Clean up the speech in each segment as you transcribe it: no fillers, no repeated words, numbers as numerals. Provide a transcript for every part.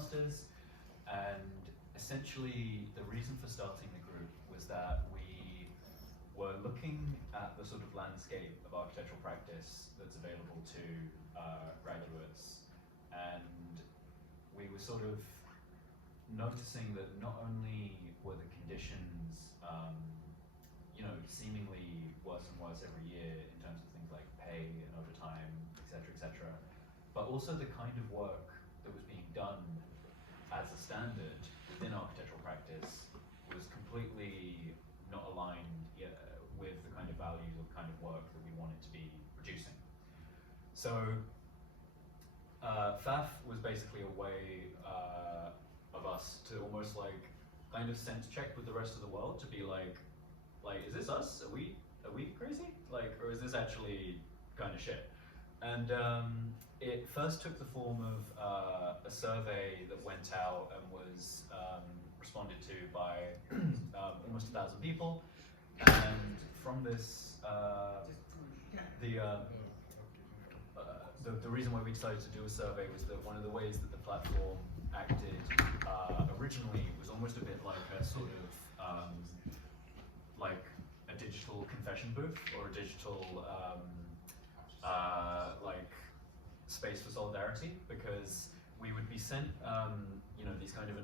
masters, and essentially the reason for starting the group was that we were looking at the sort of landscape of architectural practice that's available to graduates, and we were sort of noticing that not only were the conditions seemingly worse and worse every year in terms of things like pay and overtime, etc., but also the kind of work that was being done as a standard within architectural practice was completely not aligned with the kind of values or the kind of work that we wanted to be producing. So FAF was basically a way of us to almost like kind of sense check with the rest of the world to be like, is this us? Are we crazy? Or is this actually kind of shit? And it first took the form of a survey that went out and was responded to by almost 1,000 people. And from this, the reason why we decided to do a survey was that one of the ways that the platform acted originally was almost a bit like a sort of like a digital confession booth or a digital like space for solidarity, because we would be sent these kind of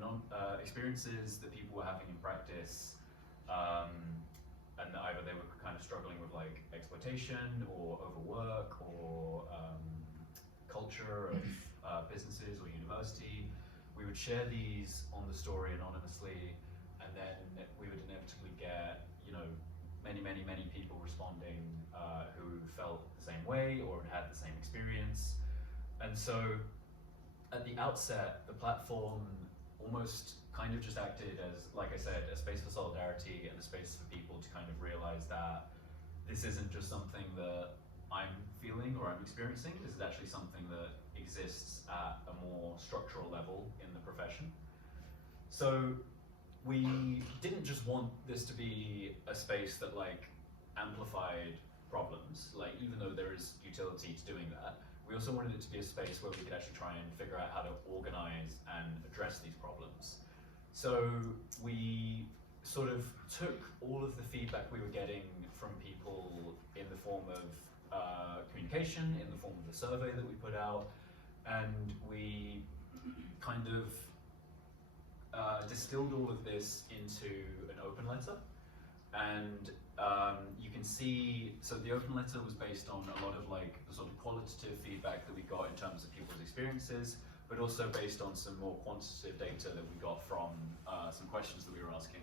experiences that people were having in practice, and either they were kind of struggling with like exploitation or overwork or culture of businesses or university. We would share these on the story anonymously, and then we would inevitably get many people responding who felt the same way or had the same experience. And so at the outset, the platform almost kind of just acted as, like I said, a space for solidarity and a space for people to kind of realize that this isn't just something that I'm feeling or I'm experiencing. This is actually something that exists at a more structural level in the profession. So we didn't just want this to be a space that like amplified problems, even though there is utility to doing that. We also wanted it to be a space where we could actually try and figure out how to organize and address these problems. So we sort of took all of the feedback we were getting from people in the form of communication, in the form of the survey that we put out, and we kind of distilled all of this into an open letter. And you can see, so the open letter was based on a lot of like the sort of qualitative feedback that we got in terms of people's experiences, but also based on some more quantitative data that we got from some questions that we were asking.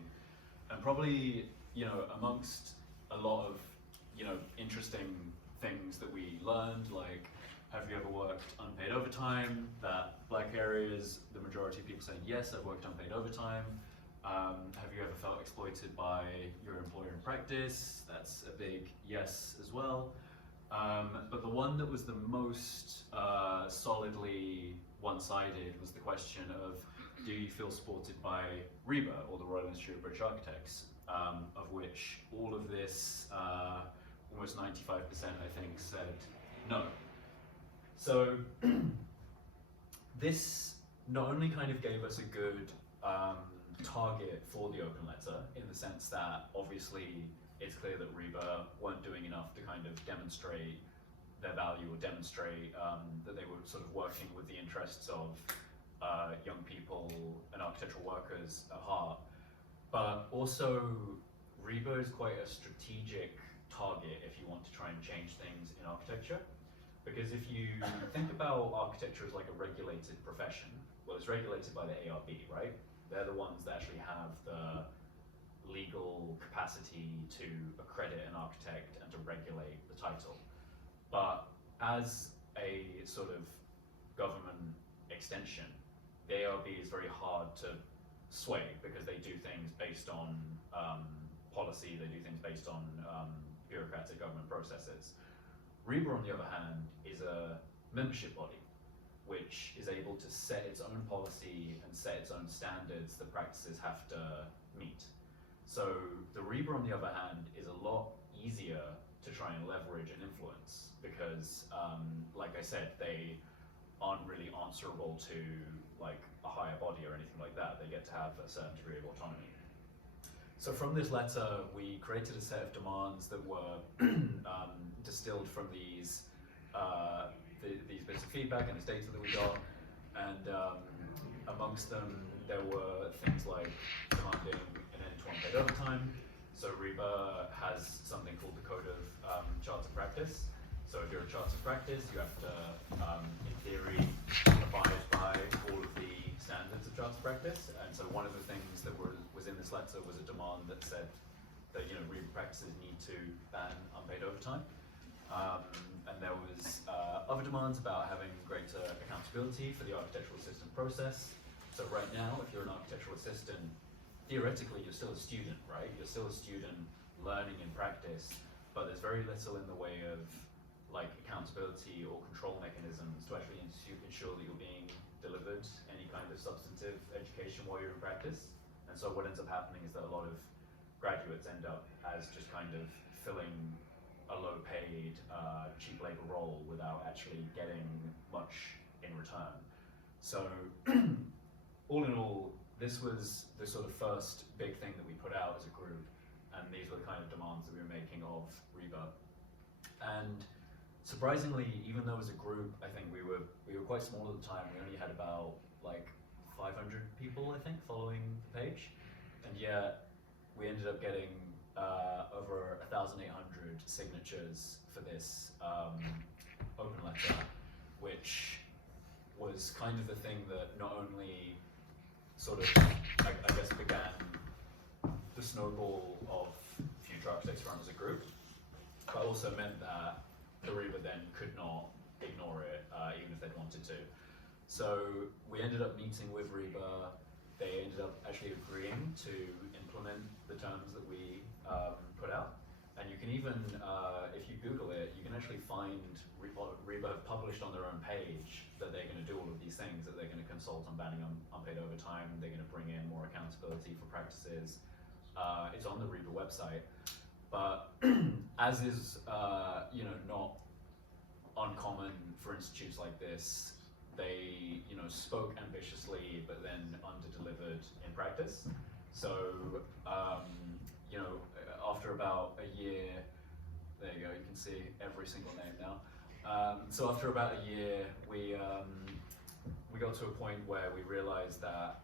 And probably, amongst a lot of, interesting things that we learned, like, have you ever worked unpaid overtime? That black areas, the majority of people saying, yes, I've worked unpaid overtime. Have you ever felt exploited by your employer in practice? That's a big yes as well. But the one that was the most solidly one-sided was the question of, do you feel supported by RIBA, or the Royal Institute of British Architects, of which all of this, almost 95% I think, said no. So this not only kind of gave us a good target for the open letter, in the sense that obviously it's clear that RIBA weren't doing enough to kind of demonstrate their value or demonstrate that they were sort of working with the interests of young people and architectural workers at heart. But also RIBA is quite a strategic target if you want to try and change things in architecture. Because if you think about architecture as like a regulated profession, well, it's regulated by the ARB, right? They're the ones that actually have the legal capacity to accredit an architect and to regulate the title. But as a sort of government extension, the ARB is very hard to sway, because they do things based on policy, they do things based on bureaucratic government processes. RIBA, on the other hand, is a membership body, which is able to set its own policy and set its own standards that practices have to meet. So the RIBA, on the other hand, is a lot easier to try and leverage and influence, because, like I said, they aren't really answerable to like a higher body or anything like that. They get to have a certain degree of autonomy. So from this letter, we created a set of demands that were distilled from these bits of feedback and this data that we got, and amongst them there were things like demanding an end-to-end paid overtime. So REBA has something called the Code of Charts of Practice. So if you're a Charts of Practice, you have to, in theory, abide by all of the standards of Charts of Practice. And so one of the things that was in this letter was a demand that said that REBA practices need to ban unpaid overtime. And there was other demands about having greater accountability for the architectural assistant process. So right now, if you're an architectural assistant, theoretically you're still a student, right? You're still a student learning in practice, but there's very little in the way of like accountability or control mechanisms to actually ensure that you're being delivered any kind of substantive education while you're in practice. And so what ends up happening is that a lot of graduates end up as just kind of filling a low-paid, cheap labor role without actually getting much in return. So all in all, this was the sort of first big thing that we put out as a group, and these were the kind of demands that we were making of REBA. And surprisingly, even though as a group, I think we were quite small at the time. We only had about like 500 people, I think, following the page, and yet we ended up getting over 1,800 signatures for this open letter, which was kind of the thing that not only sort of, I guess, began the snowball of Future Architects Forum as a group, but also meant that the REBA then could not ignore it, even if they'd wanted to. So we ended up meeting with REBA. They ended up actually agreeing to implement the terms that we put out. And you can even, if you Google it, you can actually find REBA have published on their own page that they're going to do all of these things, that they're going to consult on banning unpaid overtime, they're going to bring in more accountability for practices. It's on the REBA website. But as is not uncommon for institutes like this, they spoke ambitiously but then under-delivered in practice. So after about a year, there you go, you can see every single name now. So after about a year, we got to a point where we realized that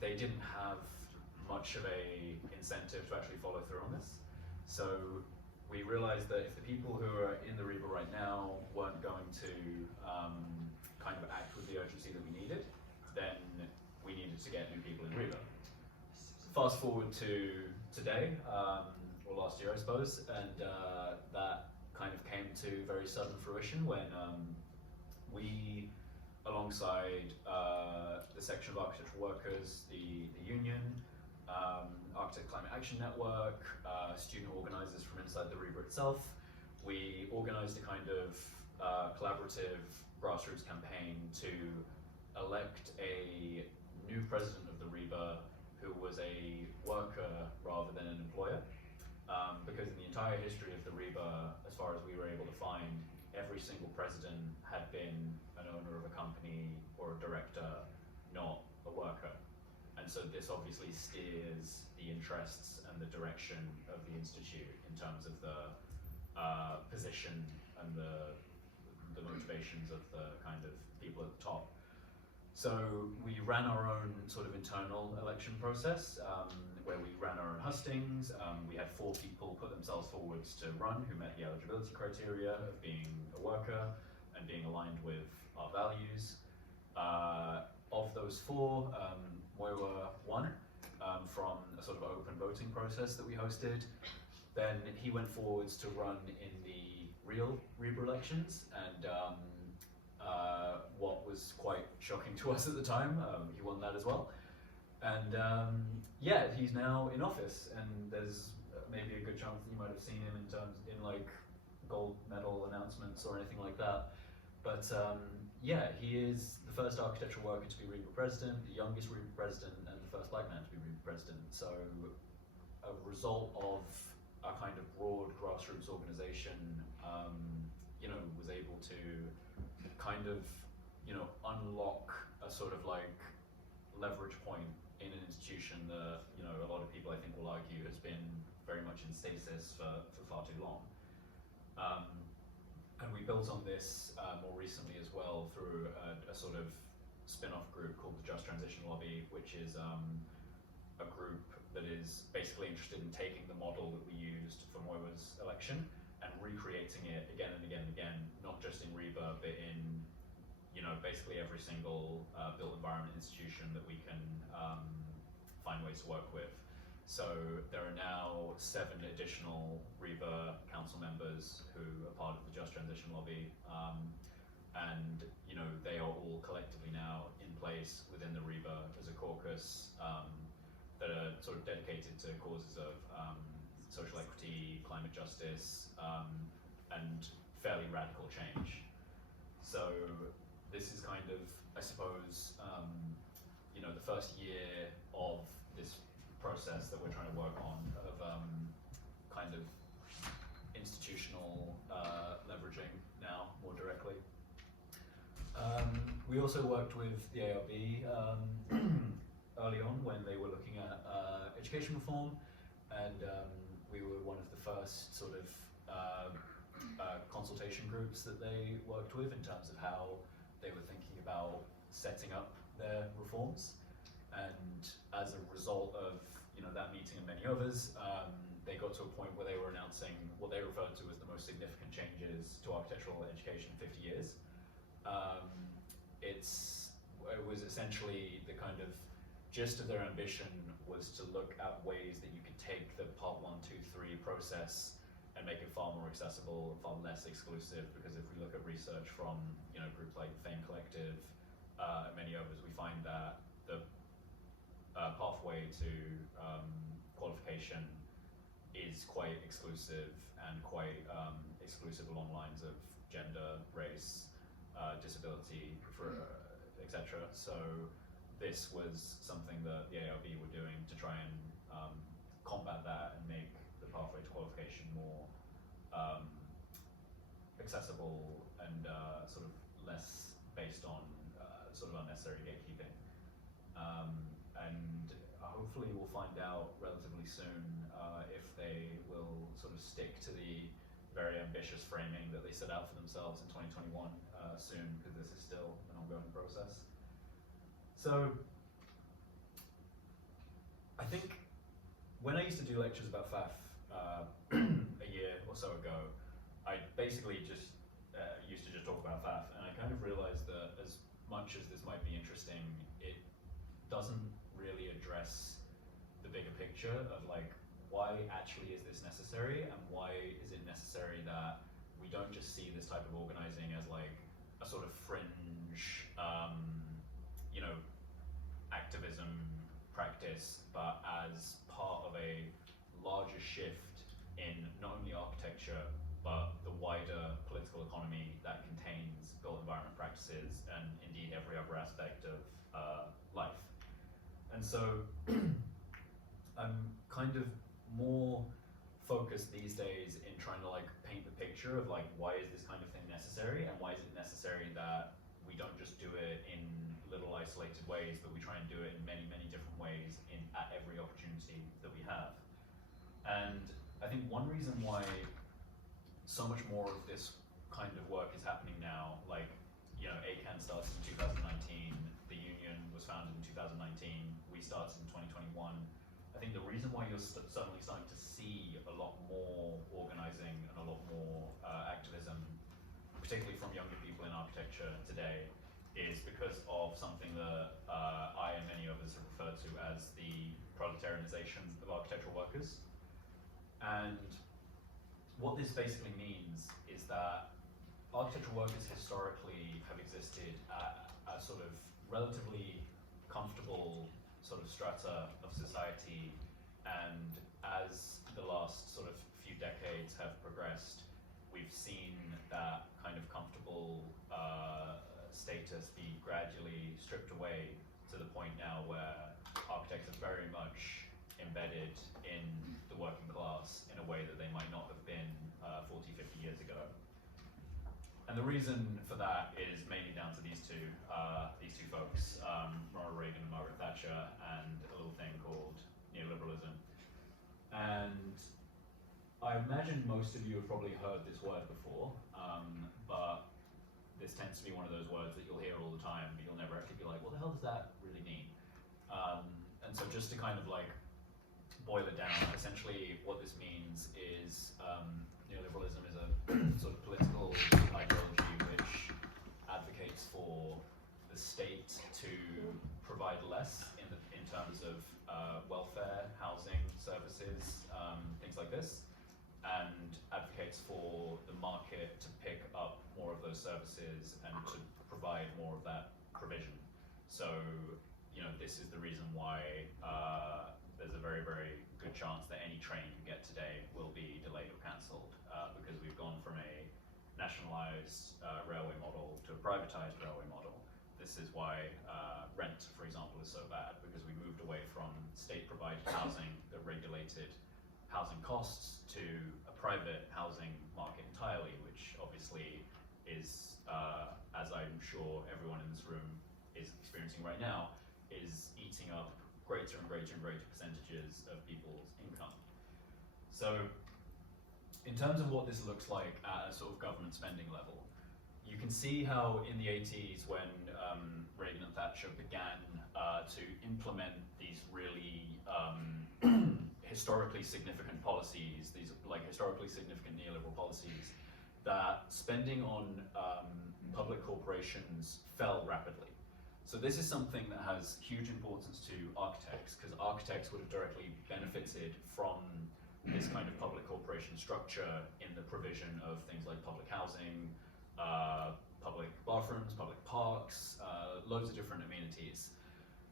they didn't have much of a incentive to actually follow through on this. So we realized that if the people who are in the REBA right now weren't going to kind of act with the urgency that we needed, then we needed to get new people in REBA. Fast forward to today, or last year I suppose, and that kind of came to very sudden fruition when we, alongside the section of architectural workers, the union, Architect Climate Action Network, student organisers from inside the REBA itself, we organised a kind of collaborative grassroots campaign to elect a new president of the REBA who was a worker rather than an employer. Because in the entire history of the REBA, as far as we were able to find, every single president had been an owner of a company or a director, not a worker. And so this obviously steers the interests and the direction of the institute in terms of the position and the motivations of the kind of people at the top. So we ran our own sort of internal election process, where we ran our own hustings. We had 4 people put themselves forwards to run who met the eligibility criteria of being a worker and being aligned with our values. Of those 4, Moira won from a sort of open voting process that we hosted. Then he went forwards to run in the real REBA elections, and what was quite shocking to us at the time, he won that as well. And yeah, he's now in office, and there's maybe a good chance that you might have seen him in like gold medal announcements or anything like that. But yeah, he is the first architectural worker to be REBA president, the youngest REBA president, and the first black man to be REBA president. So a result of a kind of broad grassroots organization, was able to kind of unlock a sort of like leverage point in an institution that a lot of people I think will argue has been very much in stasis for far too long. And we built on this more recently as well through a sort of spin-off group called the Just Transition Lobby, which is a group that is basically interested in taking the model that we used for Moiwa's election and recreating it again and again and again, not just in REBA, but in basically every single built environment institution that we can find ways to work with. So there are now 7 additional REBA council members who are part of the Just Transition Lobby, and they are all collectively now in place within the REBA as a caucus that are sort of dedicated to causes of social equity, climate justice, and fairly radical change. So this is kind of, I suppose, the first year of this process that we're trying to work on of kind of institutional leveraging now more directly. We also worked with the ARB early on when they were looking at education reform, and we were one of the first sort of consultation groups that they worked with in terms of how they were thinking about setting up their reforms. And as a result of that meeting and many others, they got to a point where they were announcing what they referred to as the most significant changes to architectural education in 50 years. It was essentially the kind of gist of their ambition was to look at ways that you could take the part 1, 2, 3 process and make it far more accessible and far less exclusive, because if we look at research from groups like the Fame Collective and many others, we find that the pathway to qualification is quite exclusive and quite exclusive along lines of gender, race, disability, etc. So this was something that the ARB were doing to try and combat that and make the pathway to qualification more accessible and sort of less based on sort of unnecessary gatekeeping. And hopefully we'll find out relatively soon if they will sort of stick to the very ambitious framing that they set out for themselves in 2021 soon, because this is still an ongoing process. So I think when I used to do lectures about FAF a year or so ago, I basically just used to just talk about FAF, and I kind of realized that as much as this might be interesting, it doesn't really address the bigger picture of like, why actually is this necessary, and why is it necessary that we don't just see this type of organizing as like a sort of fringe, activism practice, but as part of a larger shift in not only architecture, but the wider political economy that contains built environment practices and indeed every other aspect of life. And so I'm kind of more focused these days in trying to like paint the picture of like, why is this kind of thing necessary, and why is it necessary that we don't just do it in little isolated ways, but we try and do it in many, many different ways at every opportunity that we have. And I think one reason why so much more of this kind of work is happening now, like, ACAN started in 2019, the union was founded in 2019, we started in 2021. I think the reason why you're suddenly starting to see a lot more organizing and a lot more activism, particularly from younger people in architecture today, is because of something that I and many others have referred to as the proletarianization of architectural workers. And what this basically means is that architectural workers historically have existed at a sort of relatively comfortable sort of strata of society, and as the last sort of few decades have progressed, we've seen that kind of comfortable status be gradually stripped away to the point now where architects are very much embedded in the working class in a way that they might not have been 40, 50 years ago. And the reason for that is mainly down to these two folks, Ronald Reagan and Margaret Thatcher, and a little thing called neoliberalism. And I imagine most of you have probably heard this word before, but this tends to be one of those words that you'll hear all the time, but you'll never actually be like, what the hell does that really mean? And so just to kind of like boil it down, essentially what this means is neoliberalism is a sort of political ideology which advocates for the state to provide less in terms of welfare, housing, services, things like this, and advocates for the market to pick up more of those services and to provide more of that provision. So, you know, this is the reason why there's a very, very good chance that any train you get today will be delayed or cancelled, because we've gone from a nationalised railway model to a privatised railway model. This is why rent, for example, is so bad, because we moved away from state-provided housing that regulated housing costs to a private housing market entirely, which obviously is, as I'm sure everyone in this room is experiencing right now, is eating up greater and greater and greater percentages of people's income. So in terms of what this looks like at a sort of government spending level, you can see how in the 80s when Reagan and Thatcher began to implement these really historically significant policies, these like historically significant neoliberal policies, that spending on public corporations fell rapidly. So this is something that has huge importance to architects, because architects would have directly benefited from this kind of public corporation structure in the provision of things like public housing, public bathrooms, public parks, loads of different amenities.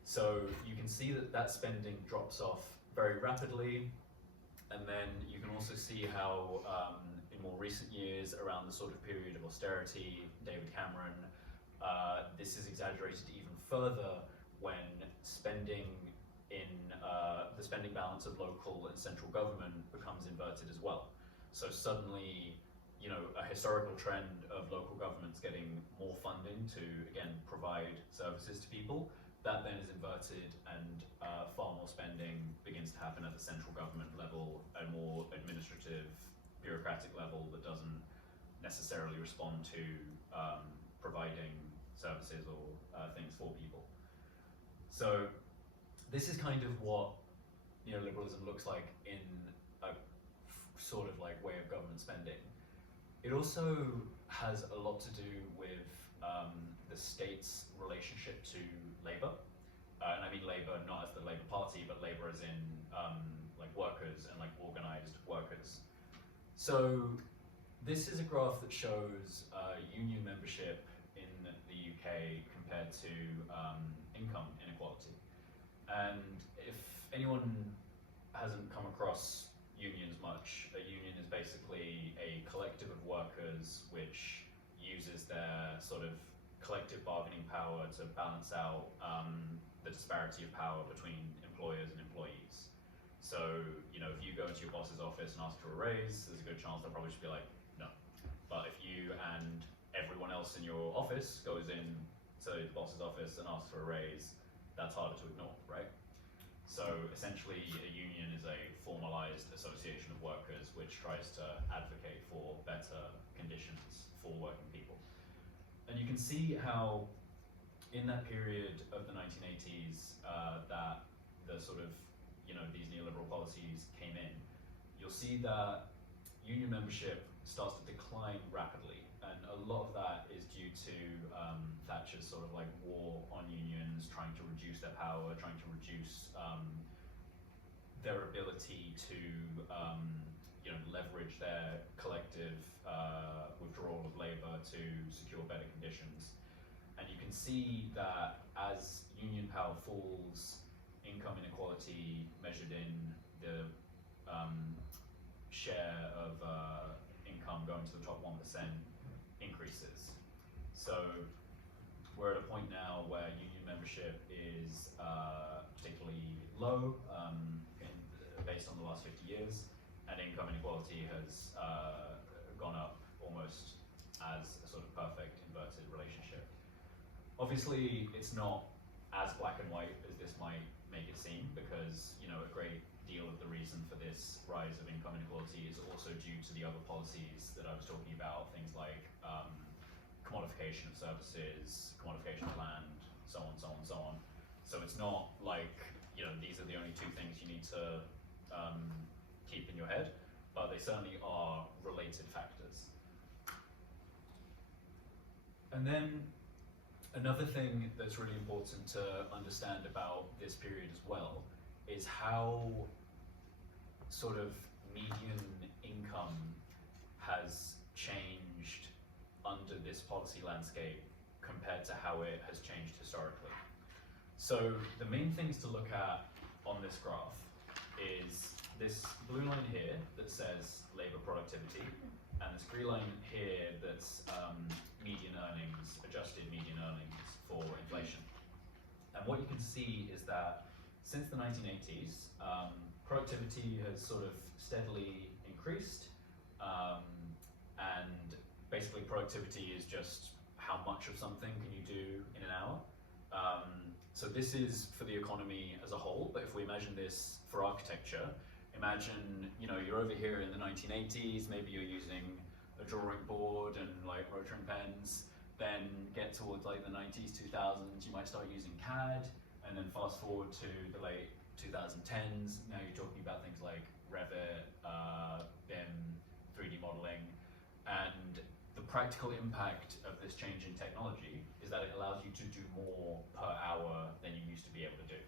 So you can see that that spending drops off very rapidly, and then you can also see how in more recent years, around the sort of period of austerity, David Cameron, this is exaggerated even further when spending in the spending balance of local and central government becomes inverted as well. So suddenly, you know, a historical trend of local governments getting more funding to, again, provide services to people, that then is inverted, and far more spending begins to happen at the central government level, a more administrative, bureaucratic level that doesn't necessarily respond to providing services or things for people. So this is kind of what neoliberalism looks like in a sort of like way of government spending. It also has a lot to do with the state's relationship to labour. And I mean labour not as the Labour Party, but labour as in like workers and like organised workers. So this is a graph that shows union membership in the UK compared to income inequality. And if anyone hasn't come across unions much, a union is basically a collective of workers which uses their sort of collective bargaining power to balance out the disparity of power between employers and employees. So, you know, if you go into your boss's office and ask for a raise, there's a good chance they'll probably just be like, no. But if you and everyone else in your office goes in to the boss's office and asks for a raise, that's harder to ignore, right? So essentially, a union is a formalized association of workers which tries to advocate for better conditions for working people. And you can see how in that period of the 1980s that the sort of, you know, these neoliberal policies came in, you'll see that union membership starts to decline rapidly. And a lot of that is due to Thatcher's sort of like war on unions, trying to reduce their power, trying to reduce their ability to you know, leverage their collective withdrawal of labour to secure better conditions. And you can see that as union power falls, income inequality measured in the share of income going to the top 1% increases. So we're at a point now where union membership is particularly low based on the last 50 years, and income inequality has gone up almost as a sort of perfect inverted relationship. Obviously, it's not as black and white as this might make it seem, because a great deal of the reason for this rise of income inequality is also due to the other policies that I was talking about, things like commodification of services, commodification of land, so on, so on, so on. So it's not like these are the only two things you need to keep in your head, but they certainly are related factors. And then another thing that's really important to understand about this period as well is how sort of median income has changed under this policy landscape compared to how it has changed historically. So the main things to look at on this graph is this blue line here that says labor productivity, and this green line here that's median earnings, adjusted median earnings for inflation. And what you can see is that since the 1980s, productivity has sort of steadily increased, and basically productivity is just how much of something can you do in an hour. So this is for the economy as a whole, but if we imagine this for architecture, imagine you're over here in the 1980s, maybe you're using a drawing board and like rotary pens, then get towards like the 90s, 2000s, you might start using CAD, and then fast forward to the late 2010s, now you're talking about things like Revit, BIM, 3D modeling, and the practical impact of this change in technology is that it allows you to do more per hour than you used to be able to do.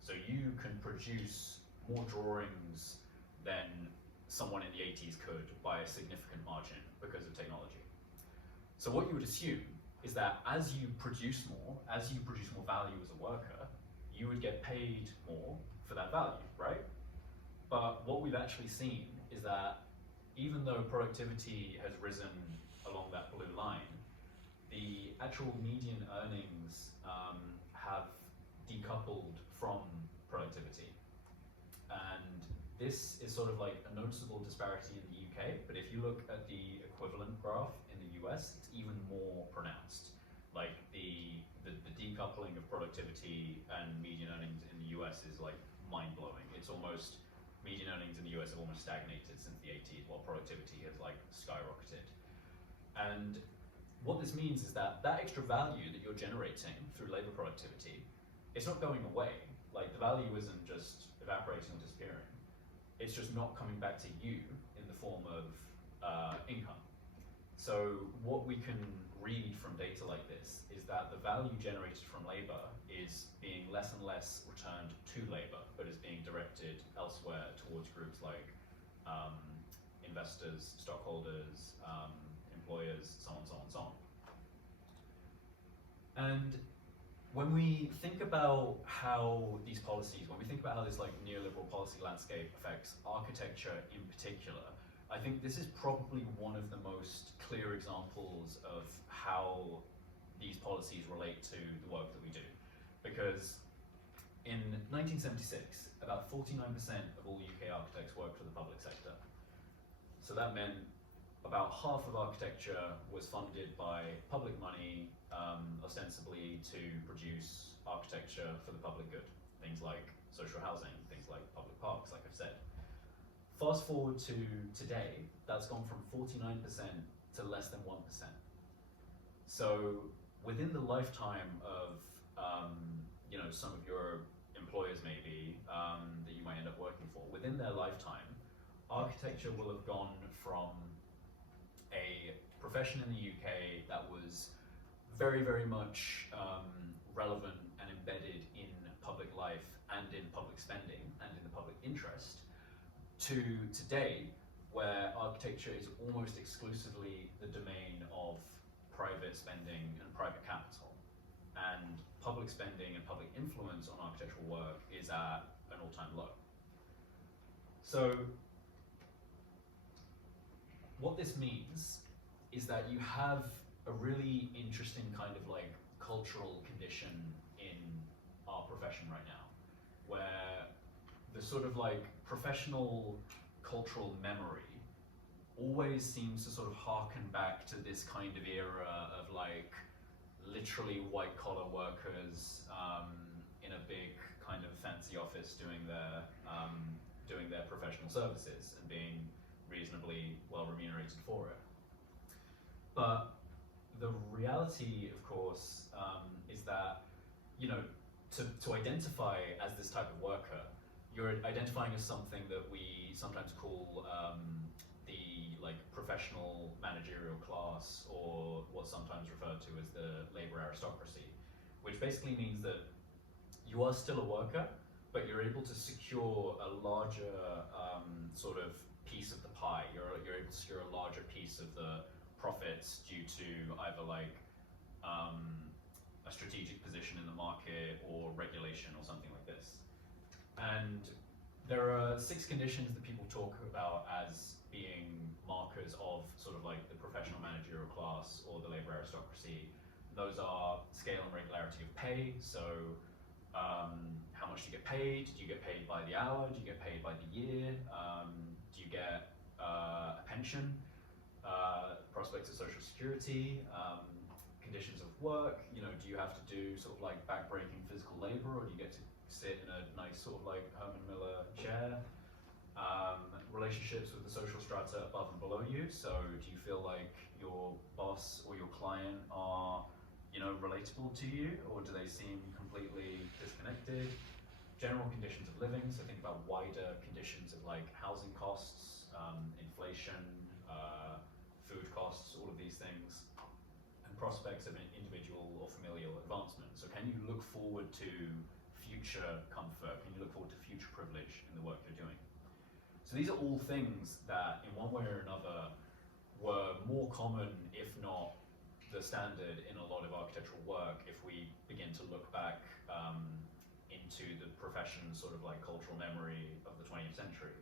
So you can produce more drawings than someone in the 80s could by a significant margin because of technology. So what you would assume is that as you produce more value as a worker, you would get paid more for that value, right? But what we've actually seen is that even though productivity has risen along that blue line, the actual median earnings have decoupled from productivity. And this is sort of like a noticeable disparity in the UK, but if you look at the equivalent graph in the US, it's even more pronounced. Like the decoupling of productivity and median earnings in the US is like mind-blowing. It's almost, median earnings in the US have almost stagnated since the 80s, while productivity has like skyrocketed. And what this means is that that extra value that you're generating through labor productivity, it's not going away. Like the value isn't just evaporating or disappearing. It's just not coming back to you in the form of income. So what we can read from data like this is that the value generated from labor is being less and less returned to labor, but is being directed elsewhere towards groups like investors, stockholders, employers, so on, so on, so on. And when we think about how these policies, when we think about how this like neoliberal policy landscape affects architecture in particular, I think this is probably one of the most clear examples of how these policies relate to the work that we do. Because in 1976, about 49% of all UK architects worked for the public sector. So that meant about half of architecture was funded by public money, ostensibly to produce architecture for the public good. Things like social housing, things like public parks, like I've said. Fast forward to today, that's gone from 49% to less than 1%. So within the lifetime of some of your employers maybe that you might end up working for, within their lifetime, architecture will have gone from a profession in the UK that was very, very much relevant and embedded in public life and in public spending and in the public interest, to today, where architecture is almost exclusively the domain of private spending and private capital. And public spending and public influence on architectural work is at an all-time low. So what this means is that you have a really interesting kind of like cultural condition in our profession right now, where the sort of like professional cultural memory always seems to sort of harken back to this kind of era of like literally white collar workers in a big kind of fancy office doing their professional services and being reasonably well remunerated for it. But the reality, of course, is that, you know, to identify as this type of worker, you're identifying as something that we sometimes call the like professional managerial class, or what's sometimes referred to as the labor aristocracy, which basically means that you are still a worker, but you're able to secure a larger sort of piece of the pie. You're able to secure a larger piece of the profits due to either like a strategic position in the market or regulation or something like this. And there are 6 conditions that people talk about as being markers of sort of like the professional managerial class or the labor aristocracy. Those are scale and regularity of pay. So how much do you get paid? Do you get paid by the hour? Do you get paid by the year? Do you get a pension? Prospects of social security? Conditions of work, you know, do you have to do sort of like back-breaking physical labor, or do you get to sit in a nice sort of like Herman Miller chair? Relationships with the social strata above and below you, so do you feel like your boss or your client are, you know, relatable to you, or do they seem completely disconnected? General conditions of living, so think about wider conditions of like housing costs, inflation, food costs, all of these things. Prospects of an individual or familial advancement. So can you look forward to future comfort? Can you look forward to future privilege in the work you're doing? So these are all things that in one way or another were more common, if not the standard, in a lot of architectural work if we begin to look back into the profession's sort of like cultural memory of the 20th century.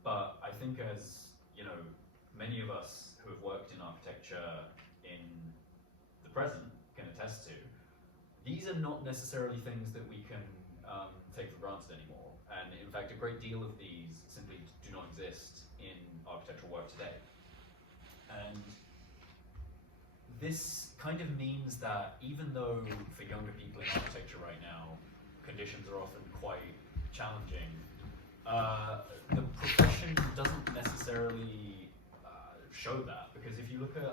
But I think, as you know, many of us who have worked in architecture in present can attest to, these are not necessarily things that we can take for granted anymore. And in fact, a great deal of these simply do not exist in architectural work today. And this kind of means that even though for younger people in architecture right now, conditions are often quite challenging, the profession doesn't necessarily show that. Because if you look at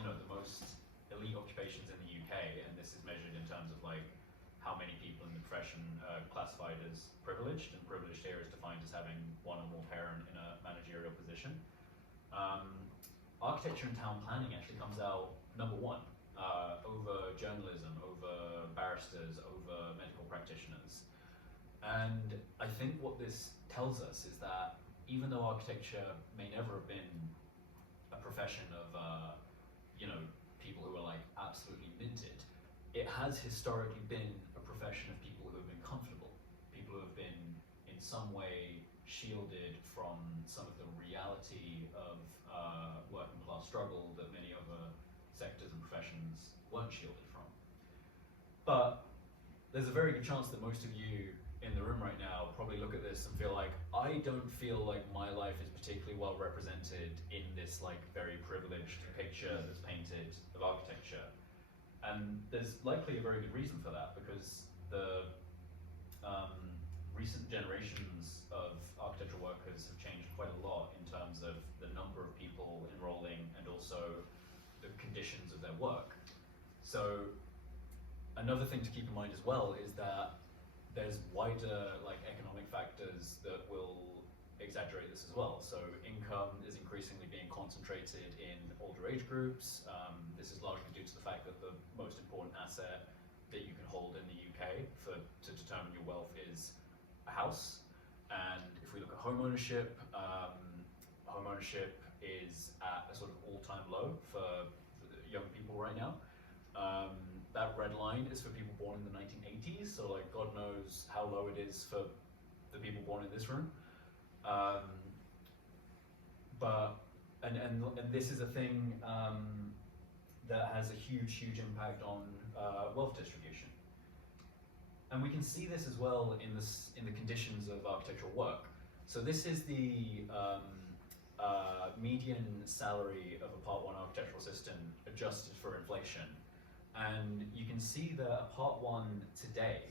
you know, the most elite occupations in the UK, and this is measured in terms of like how many people in the profession are classified as privileged, and privileged here is defined as having one or more parent in a managerial position. Architecture and town planning actually comes out number 1 over journalism, over barristers, over medical practitioners. And I think what this tells us is that even though architecture may never have been a profession of you know, people who are like absolutely minted, it has historically been a profession of people who have been comfortable, people who have been in some way shielded from some of the reality of working class struggle that many other sectors and professions weren't shielded from. But there's a very good chance that most of you in the room right now probably look at this and feel like, I don't feel like my life is particularly well represented in this like very privileged picture that's painted of architecture. And there's likely a very good reason for that, because the recent generations of architectural workers have changed quite a lot in terms of the number of people enrolling and also the conditions of their work. So another thing to keep in mind as well is that there's wider like economic factors that will exaggerate this as well. So income is increasingly being concentrated in older age groups. This is largely due to the fact that the most important asset that you can hold in the UK to determine your wealth is a house. And if we look at home ownership is at a sort of all-time low for young people right now. That red line is for people born in the 1980s, so like God knows how low it is for the people born in this room. And this is a thing that has a huge impact on wealth distribution. And we can see this as well in the conditions of architectural work. So this is the median salary of a Part 1 architectural assistant adjusted for inflation. And you can see that a Part 1 today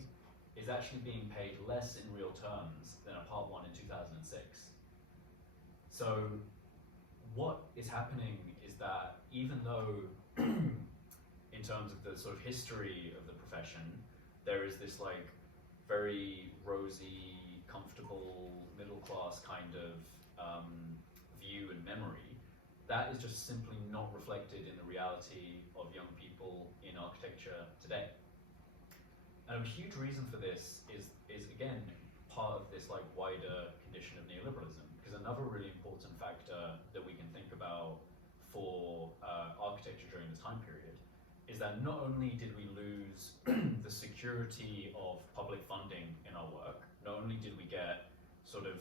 is actually being paid less in real terms than a Part 1 in 2006. So what is happening is that even though in terms of the sort of history of the profession, there is this like very rosy, comfortable, middle class kind of view and memory, that is just simply not reflected in the reality of young people in architecture today. And a huge reason for this is again part of this like wider condition of neoliberalism, because another really important factor that we can think about for architecture during this time period is that not only did we lose the security of public funding in our work, not only did we get sort of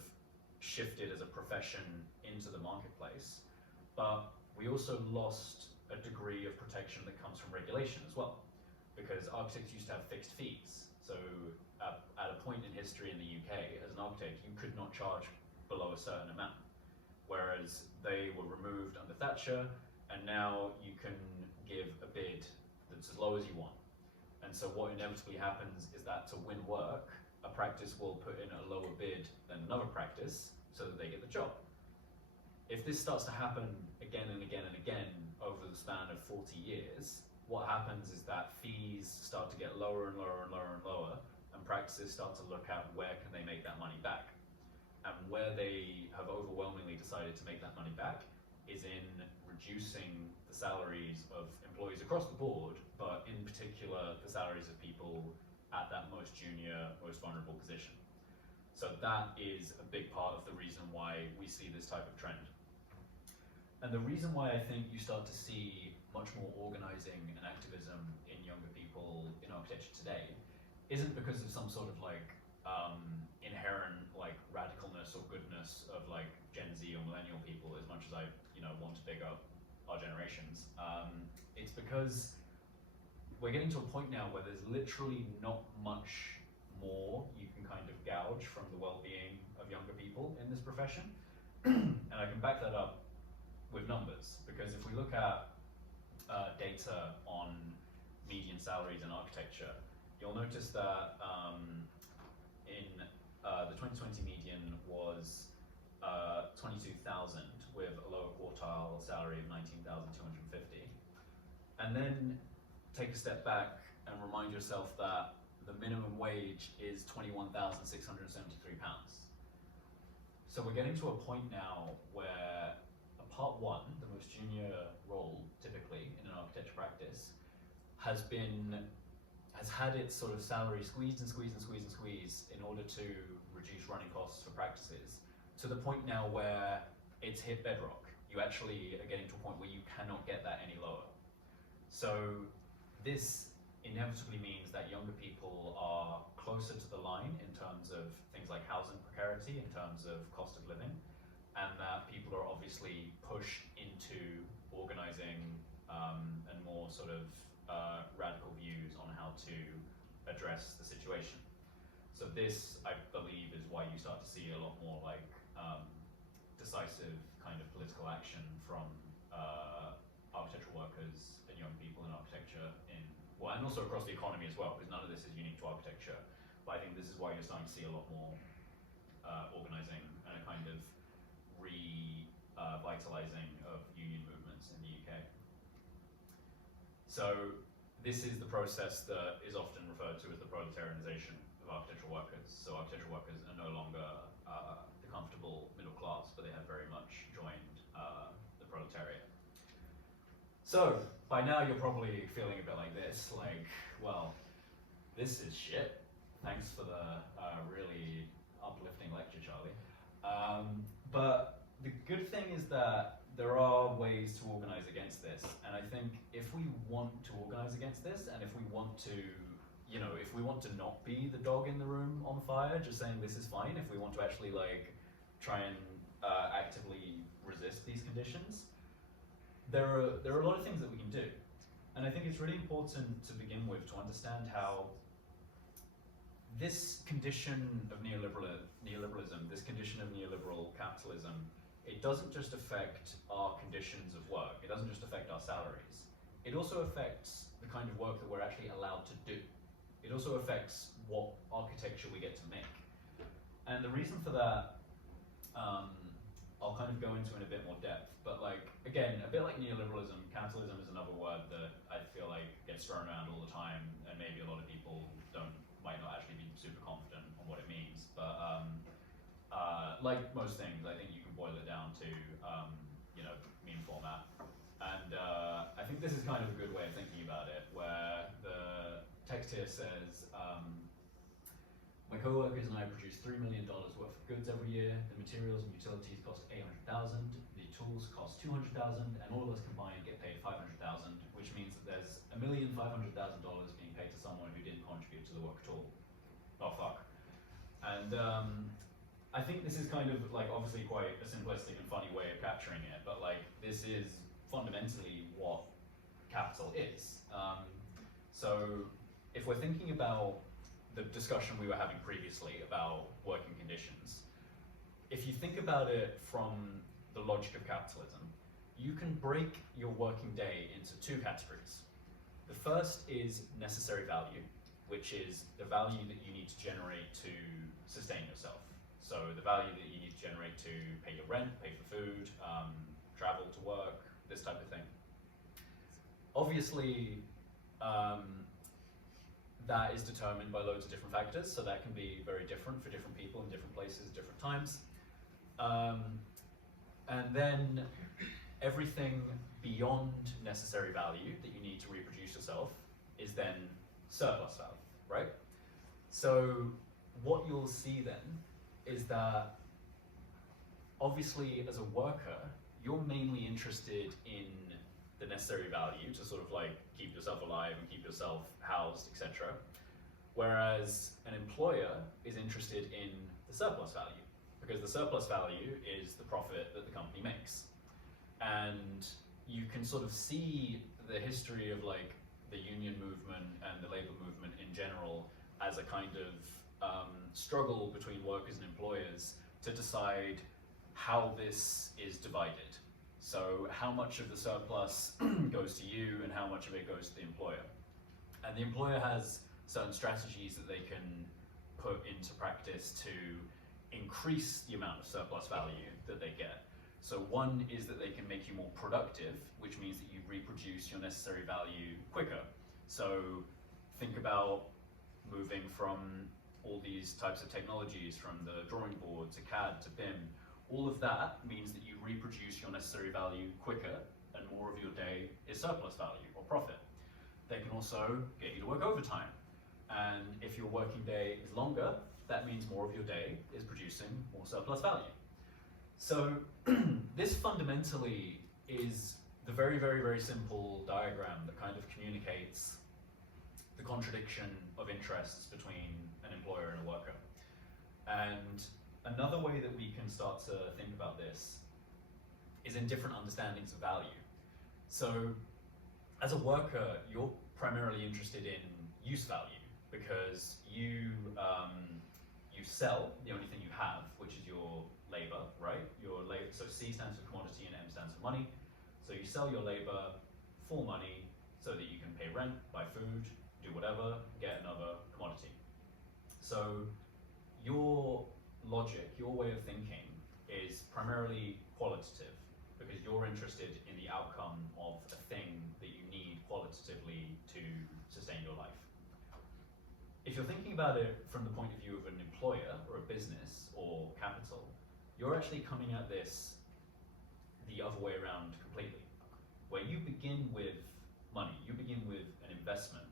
shifted as a profession into the marketplace, but we also lost a degree of protection that comes from regulation as well. Because architects used to have fixed fees. So at a point in history in the UK, as an architect, you could not charge below a certain amount. Whereas they were removed under Thatcher, and now you can give a bid that's as low as you want. And so what inevitably happens is that to win work, a practice will put in a lower bid than another practice so that they get the job. If this starts to happen again and again and again over the span of 40 years, what happens is that fees start to get lower and lower and lower and lower, and practices start to look at where can they make that money back. And where they have overwhelmingly decided to make that money back is in reducing the salaries of employees across the board, but in particular the salaries of people at that most junior, most vulnerable position. So that is a big part of the reason why we see this type of trend. And the reason why I think you start to see much more organizing and activism in younger people in architecture today isn't because of some sort of like inherent like radicalness or goodness of like Gen Z or millennial people, as much as I want to big up our generations. It's because we're getting to a point now where there's literally not much more you can kind of gouge from the well-being of younger people in this profession. And I can back that up with numbers, because if we look at data on median salaries in architecture, you'll notice that in the 2020 median was 22,000 with a lower quartile salary of 19,250. And then take a step back and remind yourself that the minimum wage is £21,673. So we're getting to a point now where a Part 1, the most junior role typically in an architecture practice, has had its sort of salary squeezed and squeezed and squeezed and squeezed in order to reduce running costs for practices, to the point now where it's hit bedrock. You actually are getting to a point where you cannot get that any lower. So this inevitably means that younger people are closer to the line in terms of things like housing precarity, in terms of cost of living, and that people are obviously pushed into organizing and more sort of radical views on how to address the situation. So this, I believe, is why you start to see a lot more like decisive kind of political action from architectural workers and young people in architecture and also across the economy as well, because none of this is unique to architecture. But I think this is why you're starting to see a lot more organizing and a kind of revitalizing of union movements in the UK. So this is the process that is often referred to as the proletarianization of architectural workers. So architectural workers are no longer the comfortable middle class, but they have very much joined the proletariat. So by now you're probably feeling a bit like this, like, well, this is shit. Thanks for the really uplifting lecture, Charlie. But the good thing is that there are ways to organize against this, and I think if we want to organize against this, and if we want to, if we want to not be the dog in the room on fire, just saying this is fine, if we want to actually like try and actively resist these conditions, there are a lot of things that we can do. And I think it's really important to begin with to understand how this condition of neoliberalism, this condition of neoliberal capitalism, it doesn't just affect our conditions of work, it doesn't just affect our salaries, it also affects the kind of work that we're actually allowed to do. It also affects what architecture we get to make. And the reason for that, I'll kind of go into in a bit more depth, but like, again, a bit like neoliberalism, capitalism is another word that I feel like gets thrown around all the time, and maybe a lot of people might not actually be super confident on what it means, but like most things, I think you can boil it down to, meme format. And I think this is kind of a good way of thinking about it, where the text here says, my co-workers and I produce $3 million worth of goods every year. The materials and utilities cost $800,000, the tools cost $200,000, and all of us combined get paid $500,000, which means that there's $1,500,000 being paid to someone who didn't contribute to the work at all. Oh fuck. And I think this is kind of like obviously quite a simplistic and funny way of capturing it, but like this is fundamentally what capital is. So if we're thinking about the discussion we were having previously about working conditions, if you think about it from the logic of capitalism, you can break your working day into two categories. The first is necessary value, which is the value that you need to generate to sustain yourself. So the value that you need to generate to pay your rent, pay for food, travel to work, this type of thing. Obviously, that is determined by loads of different factors, so that can be very different for different people in different places, different times. And then everything beyond necessary value that you need to reproduce yourself is then surplus value, right? So what you'll see then is that obviously as a worker, you're mainly interested in the necessary value to sort of like keep yourself alive and keep yourself housed, etc. Whereas an employer is interested in the surplus value, because the surplus value is the profit that the company makes. And you can sort of see the history of like the union movement and the labor movement in general as a kind of struggle between workers and employers to decide how this is divided. So how much of the surplus goes to you and how much of it goes to the employer. And the employer has certain strategies that they can put into practice to increase the amount of surplus value that they get. So one is that they can make you more productive, which means that you reproduce your necessary value quicker. So think about moving from all these types of technologies, from the drawing board to CAD to BIM. All of that means that you reproduce your necessary value quicker, and more of your day is surplus value or profit. They can also get you to work overtime. And if your working day is longer, that means more of your day is producing more surplus value. So this fundamentally is the very, very, very simple diagram that kind of communicates the contradiction of interests between an employer and a worker. And another way that we can start to think about this is in different understandings of value. So as a worker, you're primarily interested in use value because you sell the only thing you have, which is your labor, right? Your labor. So C stands for commodity and M stands for money. So you sell your labor for money so that you can pay rent, buy food, do whatever, get another commodity. So your logic, your way of thinking is primarily qualitative because you're interested in the outcome of a thing that you need qualitatively to sustain your life. If you're thinking about it from the point of view of an employer or a business or capital, you're actually coming at this the other way around completely, where you begin with money, you begin with an investment,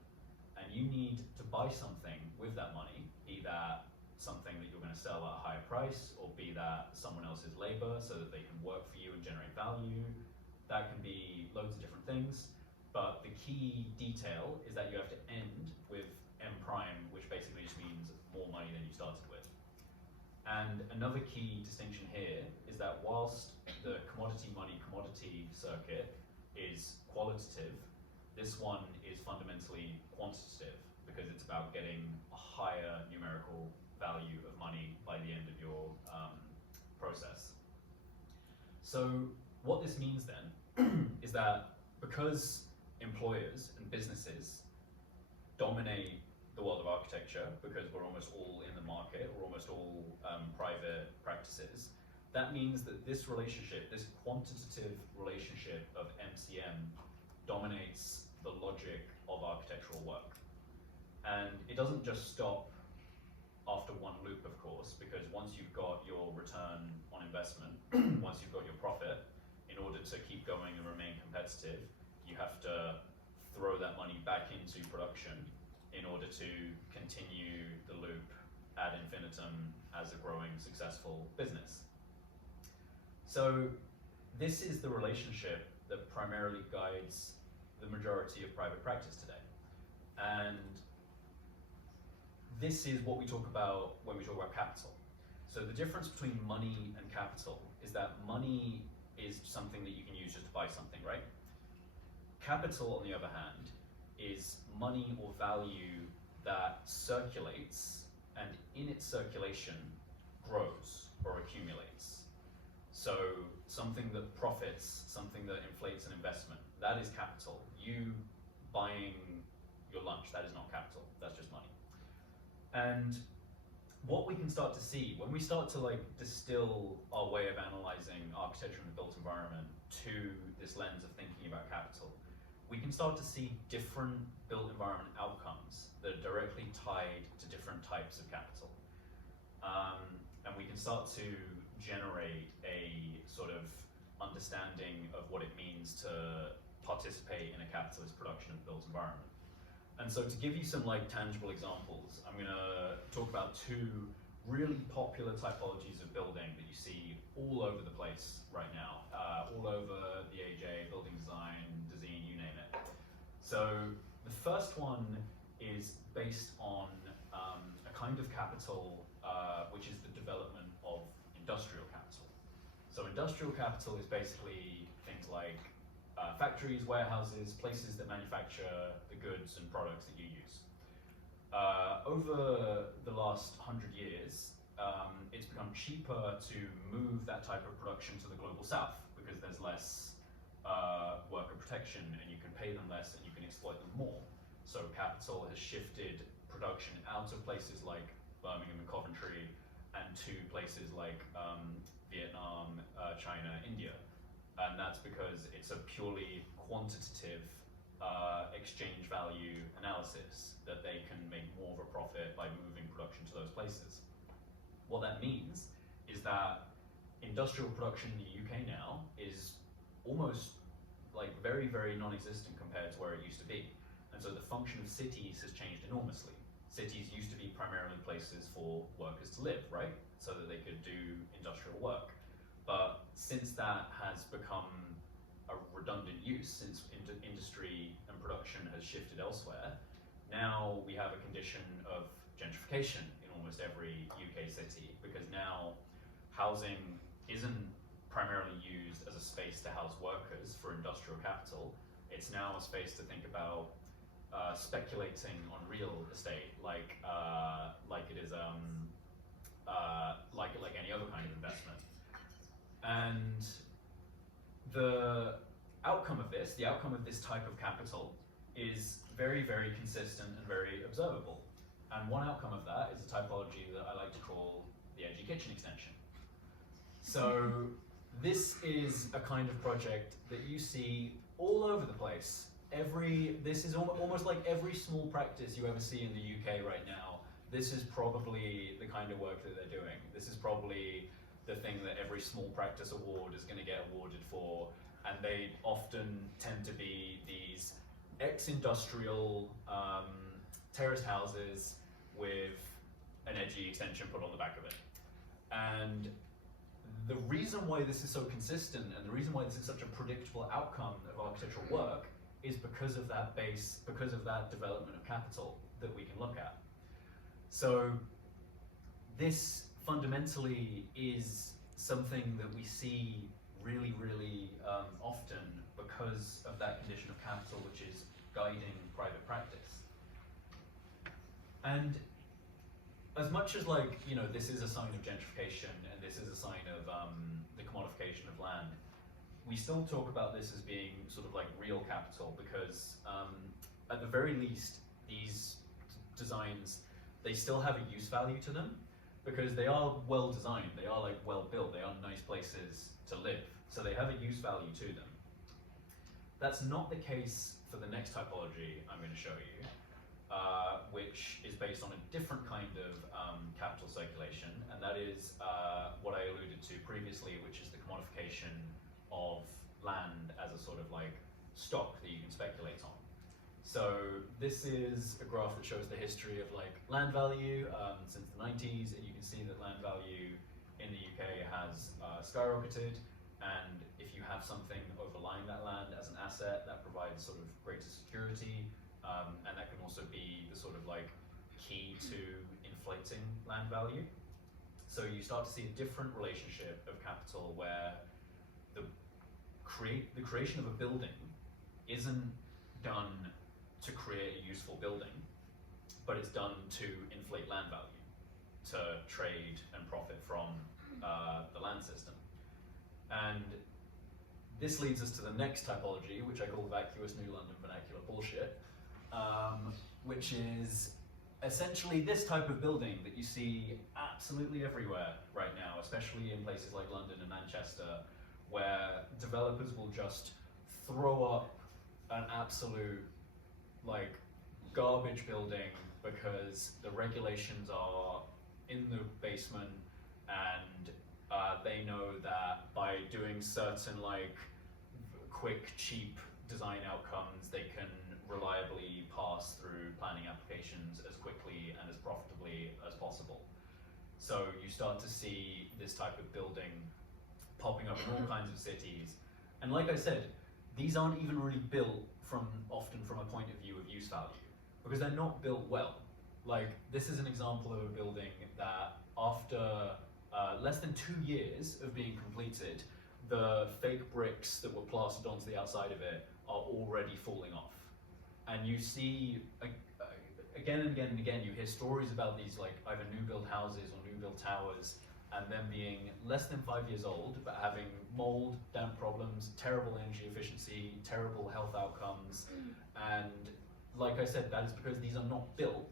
and you need to buy something with that money, be that something that you're going to sell at a higher price, or be that someone else's labor so that they can work for you and generate value. That can be loads of different things, but the key detail is that you have to end with M prime, which basically just means more money than you started with. And another key distinction here is that whilst the commodity money commodity circuit is qualitative, this one is fundamentally quantitative because it's about getting a higher numerical value of money by the end of your process. So what this means then is that because employers and businesses dominate the world of architecture, because we're almost all in the market, we're almost all private practices, that means that this relationship, this quantitative relationship of MCM, dominates the logic of architectural work. And it doesn't just stop after one loop, of course, because once you've got your return on investment, once you've got your profit, in order to keep going and remain competitive, you have to throw that money back into production in order to continue the loop ad infinitum as a growing, successful business. So this is the relationship that primarily guides the majority of private practice today. And this is what we talk about when we talk about capital. So the difference between money and capital is that money is something that you can use just to buy something, right? Capital, on the other hand, is money or value that circulates, and in its circulation grows or accumulates. So something that profits, something that inflates an investment, that is capital. You buying your lunch, that is not capital, that's just money. And what we can start to see when we start to distill our way of analyzing architecture in the built environment to this lens of thinking about capital, we can start to see different built environment outcomes that are directly tied to different types of capital. And we can start to generate a sort of understanding of what it means to participate in a capitalist production of the built environment. And so to give you some tangible examples, I'm going to talk about two really popular typologies of building that you see all over the place right now, all over the AJ, building design, Dezeen, you name it. So the first one is based on a kind of capital which is the development of industrial capital. So industrial capital is basically things like factories, warehouses, places that manufacture the goods and products that you use. Over the last 100 years, it's become cheaper to move that type of production to the global south because there's less worker protection and you can pay them less and you can exploit them more. So capital has shifted production out of places like Birmingham and Coventry and to places like Vietnam, China, India. And that's because it's a purely quantitative exchange value analysis that they can make more of a profit by moving production to those places. What that means is that industrial production in the UK now is almost very, very non-existent compared to where it used to be. And so the function of cities has changed enormously. Cities used to be primarily places for workers to live, right? So that they could do industrial work. But since that has become a redundant use, since industry and production has shifted elsewhere, now we have a condition of gentrification in almost every UK city, because now housing isn't primarily used as a space to house workers for industrial capital. It's now a space to think about speculating on real estate, like it is like any other kind of investment. And the outcome of this type of capital is very, very consistent and very observable. And one outcome of that is a typology that I like to call the edgy kitchen extension. So this is a kind of project that you see all over the place. This is almost like every small practice you ever see in the UK right now. This is probably the kind of work that they're doing. This is probably the thing that every small practice award is going to get awarded for, and they often tend to be these ex-industrial terraced houses with an edgy extension put on the back of it. And the reason why this is so consistent and the reason why this is such a predictable outcome of architectural work is because of that development of capital that we can look at. So this fundamentally is something that we see really, really often because of that condition of capital which is guiding private practice. And as much as this is a sign of gentrification and this is a sign of the commodification of land, we still talk about this as being sort of like real capital, because at the very least, these designs, they still have a use value to them, because they are well designed, they are like well built, they are nice places to live, so they have a use value to them. That's not the case for the next typology I'm going to show you, which is based on a different kind of capital circulation, and that is what I alluded to previously, which is the commodification of land as a sort of like stock that you can speculate on. So this is a graph that shows the history of like land value since the 90s, and you can see that land value in the UK has skyrocketed, and if you have something overlying that land as an asset, that provides sort of greater security, and that can also be the sort of like key to inflating land value. So you start to see a different relationship of capital where the creation of a building isn't done to create a useful building, but it's done to inflate land value, to trade and profit from the land system. And this leads us to the next typology, which I call vacuous New London vernacular bullshit, which is essentially this type of building that you see absolutely everywhere right now, especially in places like London and Manchester, where developers will just throw up an absolute like garbage building because the regulations are in the basement, and they know that by doing certain like quick, cheap design outcomes, they can reliably pass through planning applications as quickly and as profitably as possible. So you start to see this type of building popping up in all kinds of cities. And like I said, these aren't even really built often from a point of view of use value, because they're not built well. Like, this is an example of a building that after less than 2 years of being completed, the fake bricks that were plastered onto the outside of it are already falling off. And you see, again and again and again, you hear stories about these like either new build houses or new build towers, and them being less than 5 years old, but having mold, damp problems, terrible energy efficiency, terrible health outcomes. And like I said, that is because these are not built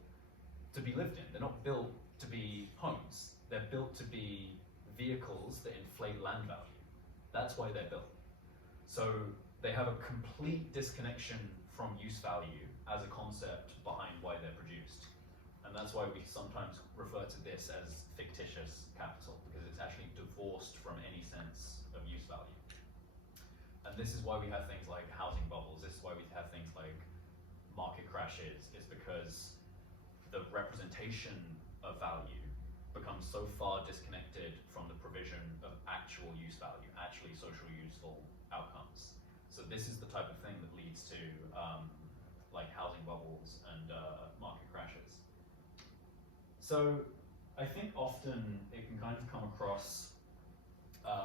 to be lived in. They're not built to be homes. They're built to be vehicles that inflate land value. That's why they're built. So they have a complete disconnection from use value as a concept behind why they're produced. And that's why we sometimes refer to this as fictitious capital, because it's actually divorced from any sense of use value. And this is why we have things like housing bubbles, this is why we have things like market crashes, is because the representation of value becomes so far disconnected from the provision of actual use value, actually socially useful outcomes. So this is the type of thing that leads to like housing bubbles and market crashes. So I think often it can kind of come across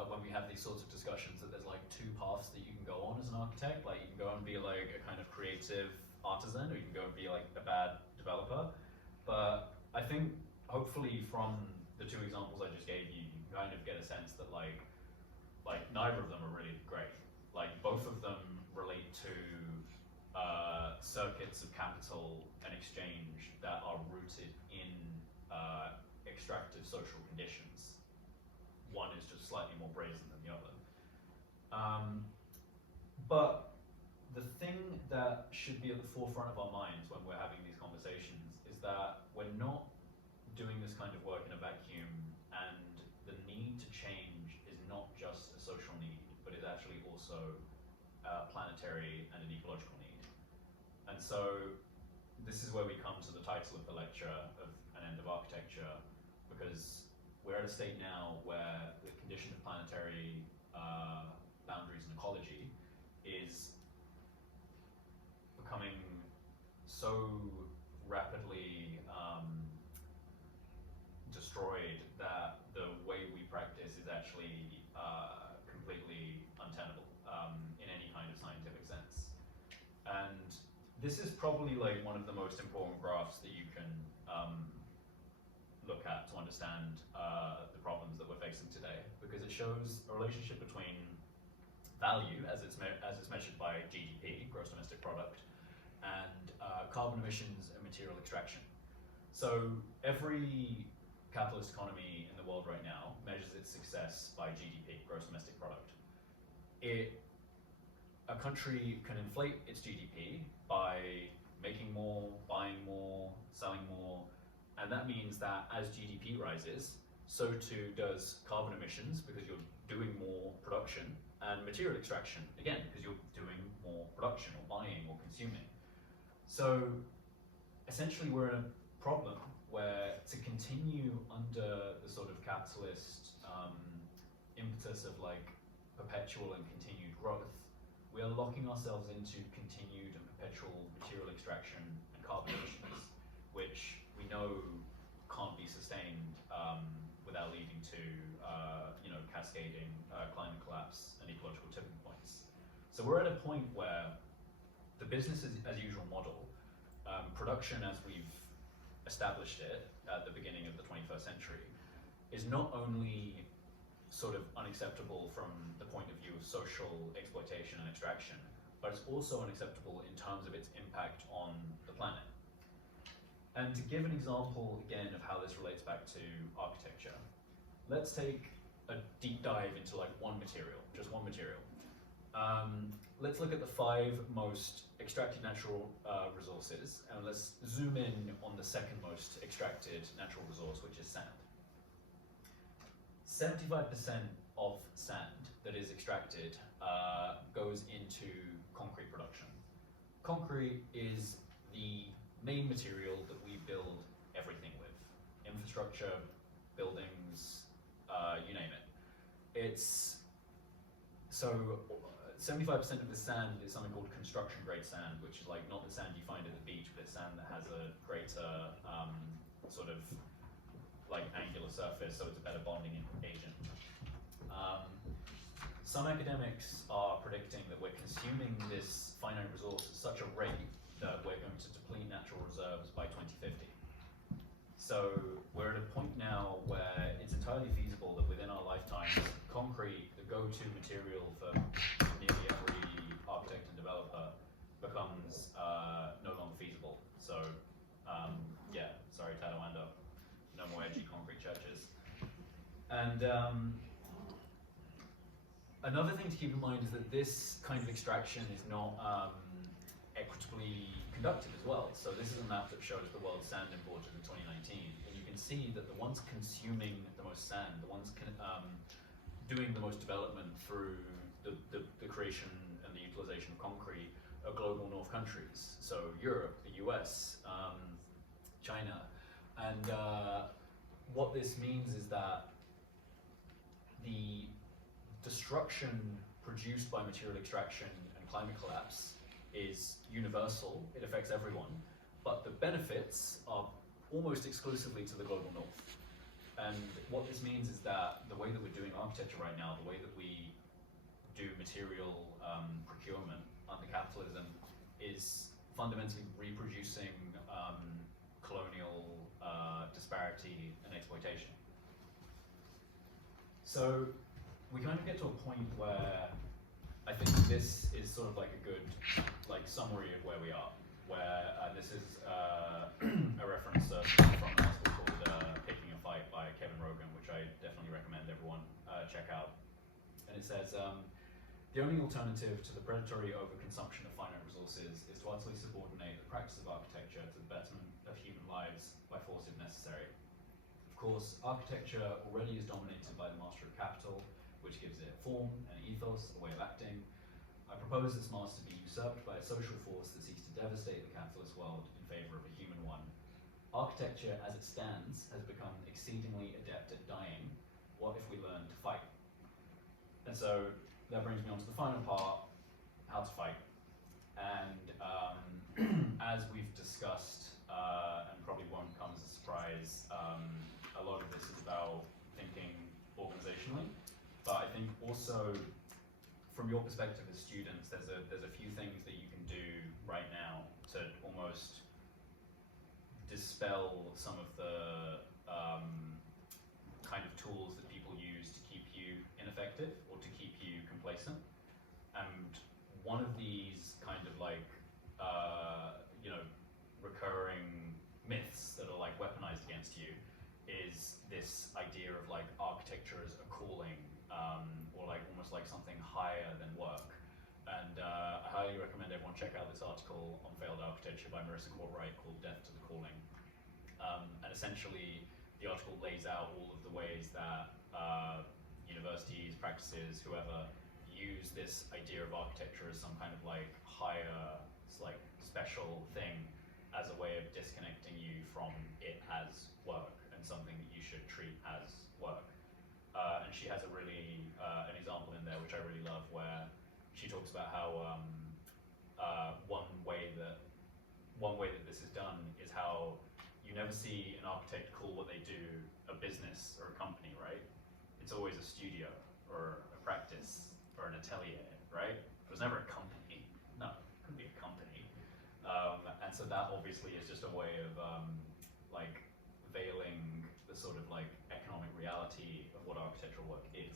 when we have these sorts of discussions that there's like two paths that you can go on as an architect. Like you can go and be like a kind of creative artisan, or you can go and be like a bad developer. But I think hopefully from the two examples I just gave you, you can kind of get a sense that like neither of them are really great. Like both of them relate to circuits of capital and exchange that are rooted in extractive social conditions. One is just slightly more brazen than the other. But the thing that should be at the forefront of our minds when we're having these conversations is that we're not doing this kind of work in a vacuum, and the need to change is not just a social need, but is actually also a planetary and an ecological need. And so this is where we come to the title of the lecture of An End of Architecture, because we're at a state now where the condition of planetary boundaries and ecology is becoming so rapidly destroyed that the way we practice is actually completely untenable in any kind of scientific sense. And this is probably like one of the most important graphs that you can look at to understand the problems that we're facing today, because it shows a relationship between value as it's measured by GDP, gross domestic product, and carbon emissions and material extraction. So every capitalist economy in the world right now measures its success by GDP, gross domestic product. A country can inflate its GDP by making more, buying more, selling more, and that means that as GDP rises, so too does carbon emissions, because you're doing more production, and material extraction, again, because you're doing more production or buying or consuming. So essentially we're in a problem where to continue under the sort of capitalist impetus of like perpetual and continued growth, we are locking ourselves into continued and perpetual material extraction and carbon emissions, which we know can't be sustained without leading to cascading climate collapse and ecological tipping points. So we're at a point where the business as usual model, production as we've established it at the beginning of the 21st century, is not only sort of unacceptable from the point of view of social exploitation and extraction, but it's also unacceptable in terms of its impact on the planet. And to give an example again of how this relates back to architecture, let's take a deep dive into like one material, just one material. Let's look at the 5 most extracted natural resources, and let's zoom in on the second most extracted natural resource, which is sand. 75% of sand that is extracted goes into concrete production. Concrete is the main material that we build everything with. Infrastructure, buildings, you name it. It's so 75% of the sand is something called construction grade sand, which is like not the sand you find at the beach, but it's sand that has a greater sort of like angular surface, so it's a better bonding agent. Some academics are predicting that we're consuming this finite resource at such a rate that we're going to deplete natural reserves by 2050. So we're at a point now where it's entirely feasible that within our lifetimes, concrete, the go-to material for nearly every architect and developer, becomes no longer feasible. So yeah, sorry Tadawanda, no more edgy concrete churches. And another thing to keep in mind is that this kind of extraction is not equitably conducted as well. So this is a map that shows the world's sand imported in 2019, and you can see that the ones consuming the most sand, the ones doing the most development through the creation and the utilization of concrete are global north countries. So Europe, the US, China. And what this means is that the destruction produced by material extraction and climate collapse is universal, it affects everyone, but the benefits are almost exclusively to the global north. And what this means is that the way that we're doing architecture right now, the way that we do material procurement under capitalism, is fundamentally reproducing colonial disparity and exploitation. So we kind of get to a point where I think this is sort of like a good summary of where we are, where this is a reference from an article called Picking a Fight by Kevin Rogan, which I definitely recommend everyone check out. And it says, the only alternative to the predatory overconsumption of finite resources is to utterly subordinate the practice of architecture to the betterment of human lives by force if necessary. Of course, architecture already is dominated by the master of capital, which gives it form, an ethos, a way of acting. I propose this master be usurped by a social force that seeks to devastate the capitalist world in favor of a human one. Architecture, as it stands, has become exceedingly adept at dying. What if we learn to fight? And so that brings me on to the final part, how to fight. And as we've discussed, and probably won't come as a surprise, a lot of this is about thinking organizationally. But I think also, from your perspective as students, there's a few things that you can do right now to almost dispel some of the kind of tools that people use to keep you ineffective or to keep you complacent. And one of these kind of like, recurring myths that are like weaponized against you is this idea of like architecture as a calling, or like almost like something higher than work. And I highly recommend everyone check out this article on failed architecture by Marissa Courtwright called Death to the Calling. And essentially, the article lays out all of the ways that universities, practices, whoever, use this idea of architecture as some kind of like higher, like special thing as a way of disconnecting you from it as work and something that you should treat as work. And she has a really, an example in there which I really love where she talks about how one way that this is done is how you never see an architect call what they do a business or a company, right? It's always a studio or a practice or an atelier, right? It was never a company. No, it couldn't be a company. And so that obviously is just a way of like veiling the sort of like economic reality of what architectural work is.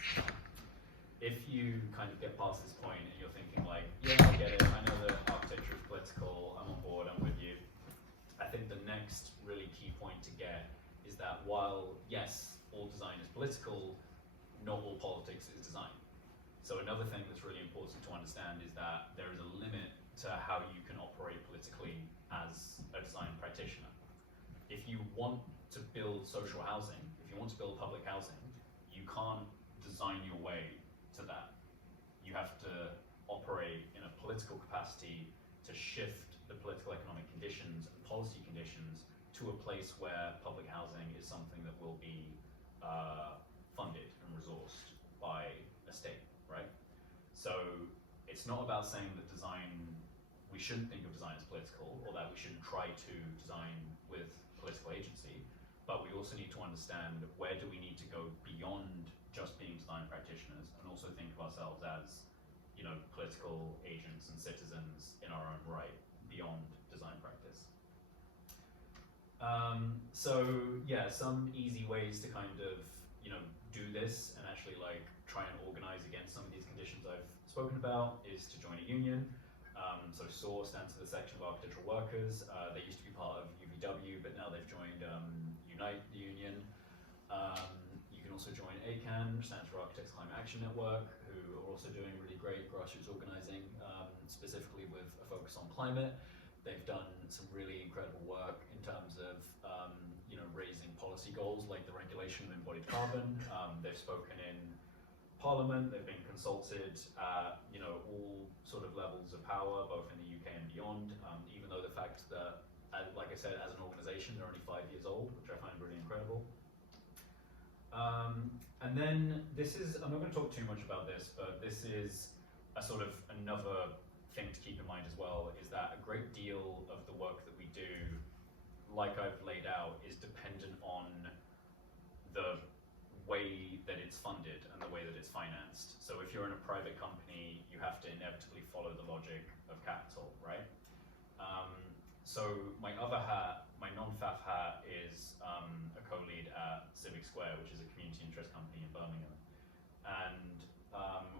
If you kind of get past this point and you're thinking like, yeah, I get it, I know that architecture is political, I'm on board, I'm with you. I think the next really key point to get is that while, yes, all design is political, not all politics is design. So another thing that's really important to understand is that there is a limit to how you can operate politically as a design practitioner. If you want to build social housing, if you want to build public housing, you can't design your way to that. You have to operate in a political capacity to shift the political economic conditions and policy conditions to a place where public housing is something that will be funded and resourced by a state, right? So it's not about saying that design, we shouldn't think of design as political, or that we shouldn't try to design with political agency, but we also need to understand where do we need to go beyond just being design practitioners and also think of ourselves as, political agents and citizens in our own right beyond design practice. So yeah, some easy ways to kind of, do this and actually like try and organize against some of these conditions I've spoken about is to join a union. So SOAR stands for the Section of Architectural Workers. They used to be part of UVW, but now they've joined Unite, the union. You can also join ACAN, which stands for Architects Climate Action Network, who are also doing really great grassroots organizing, specifically with a focus on climate. They've done some really incredible work in terms of raising policy goals like the regulation of embodied carbon. They've spoken in Parliament, they've been consulted at all sort of levels of power, both in the UK and beyond, even though the fact that, like I said, as an organisation, they're only 5 years old, which I find really incredible. And then this is, I'm not going to talk too much about this, but this is a sort of another thing to keep in mind as well, is that a great deal of the work that we do, like I've laid out, is dependent on the way that it's funded and the way that it's financed. So if you're in a private company, you have to inevitably follow the logic of capital, right? So my other hat, my non-FAF hat, is a co-lead at Civic Square, which is a community interest company in Birmingham. And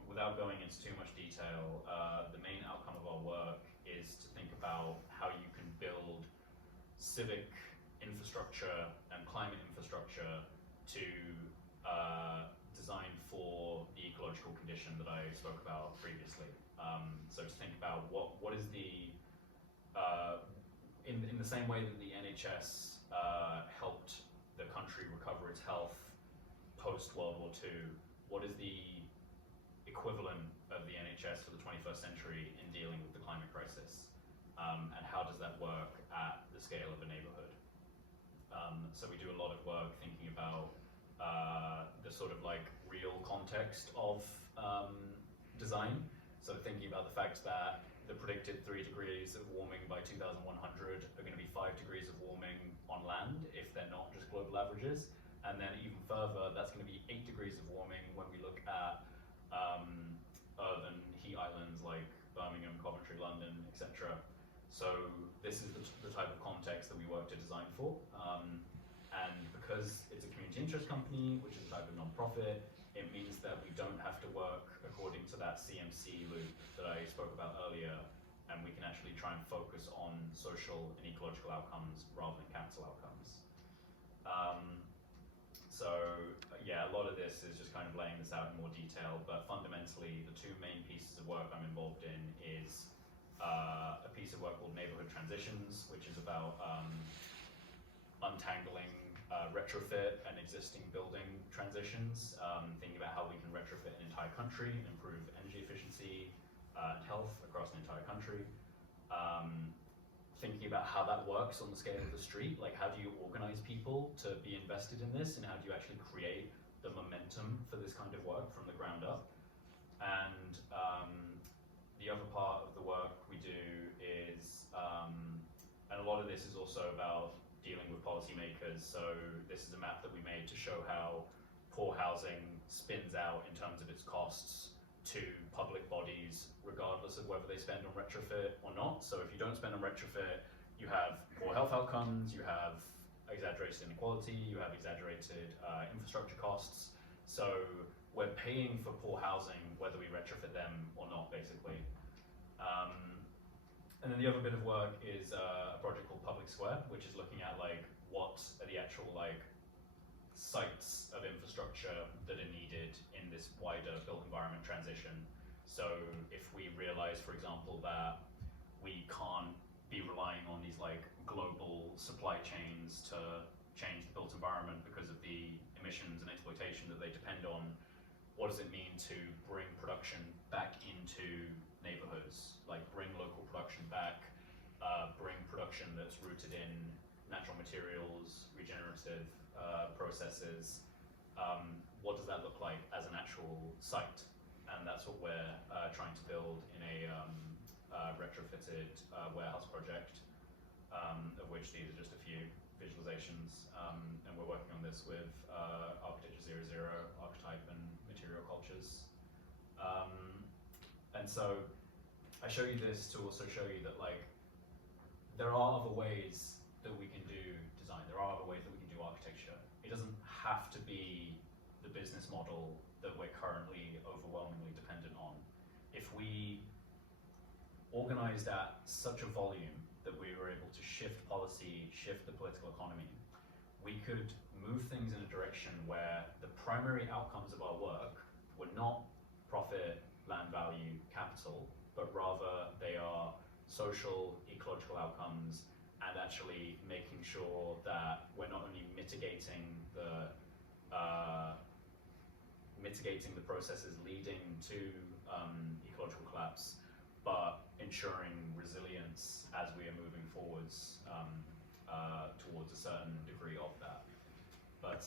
without going into too much detail, the main outcome of our work is to think about how you can build civic infrastructure and climate infrastructure to design for the ecological condition that I spoke about previously. So to think about what is the, in the same way that the NHS helped the country recover its health post-World War II, what is the equivalent of the NHS for the 21st century in dealing with the climate crisis? And how does that work at the scale of a neighborhood? So we do a lot of work thinking about the sort of like real context of design. So thinking about the fact that the predicted 3 degrees of warming by 2100 are going to be 5 degrees of warming on land if they're not just global averages. And then even further, that's going to be 8 degrees of warming when we look at urban heat islands like Birmingham, Coventry, London, etc. So this is the type of context that we work to design for. And because it's a company, which is a type of non-profit. It means that we don't have to work according to that CMC loop that I spoke about earlier, and we can actually try and focus on social and ecological outcomes rather than capital outcomes. Yeah, a lot of this is just kind of laying this out in more detail, but fundamentally the two main pieces of work I'm involved in is a piece of work called Neighborhood Transitions, which is about untangling retrofit and existing building transitions, thinking about how we can retrofit an entire country, improve energy efficiency and health across an entire country. Thinking about how that works on the scale of the street, like how do you organize people to be invested in this, and how do you actually create the momentum for this kind of work from the ground up. And the other part of the work we do is, and a lot of this is also about dealing with policymakers. So this is a map that we made to show how poor housing spins out in terms of its costs to public bodies, regardless of whether they spend on retrofit or not. So if you don't spend on retrofit, you have poor health outcomes, you have exaggerated inequality, you have exaggerated infrastructure costs. So we're paying for poor housing whether we retrofit them or not, basically. And then the other bit of work is a project called Public Square, which is looking at like what are the actual like sites of infrastructure that are needed in this wider built environment transition. So if we realize, for example, that we can't be relying on these like global supply chains to change the built environment because of the emissions and exploitation that they depend on, what does it mean to bring production back into neighborhoods, like bring local production back, bring production that's rooted in natural materials, regenerative processes. What does that look like as an actual site? And that's what we're trying to build in a retrofitted warehouse project, of which these are just a few visualizations. And we're working on this with Architecture 00, Archetype, and Material Cultures. And so I show you this to also show you that like there are other ways that we can do design. There are other ways that we can do architecture. It doesn't have to be the business model that we're currently overwhelmingly dependent on. If we organized at such a volume that we were able to shift policy, shift the political economy, we could move things in a direction where the primary outcomes of our work were not profit, land value, capital, but rather they are social, ecological outcomes, and actually making sure that we're not only mitigating the processes leading to ecological collapse, but ensuring resilience as we are moving forwards towards a certain degree of that. But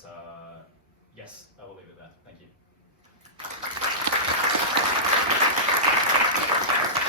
yes, I will leave it there. Thank you.